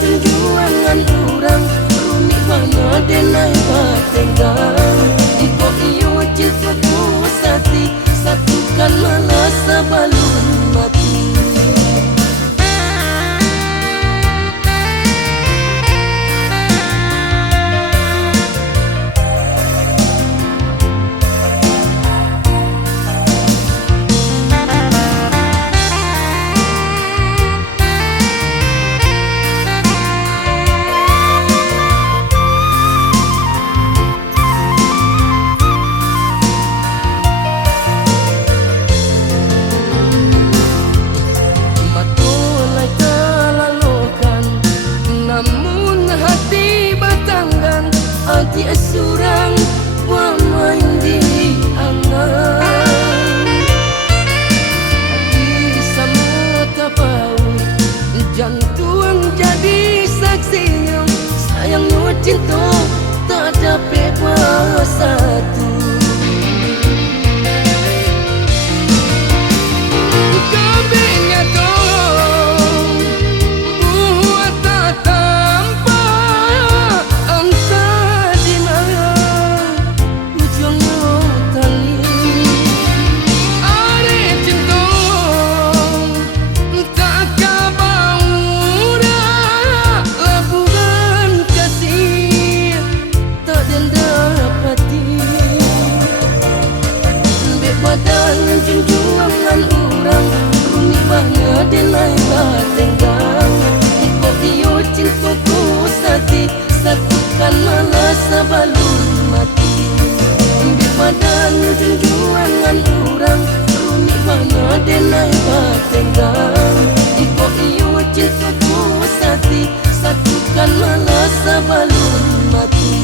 junjuangan urang rumi mana denai batenggang iko iyo cinta pusati satukan malah sebelum mati. Hati asurang wamain di angan hati sama tapau jantung jadi saksinya sayangnya cinta tak dapat bersatu. Junjuangan urang rumi banyak denai batenggang iko iyo cinta pusati satukan malah sebelum mati. Badan junjuangan urang rumi banyak denai batenggang iko iyo cinta pusati satukan malah sebelum mati.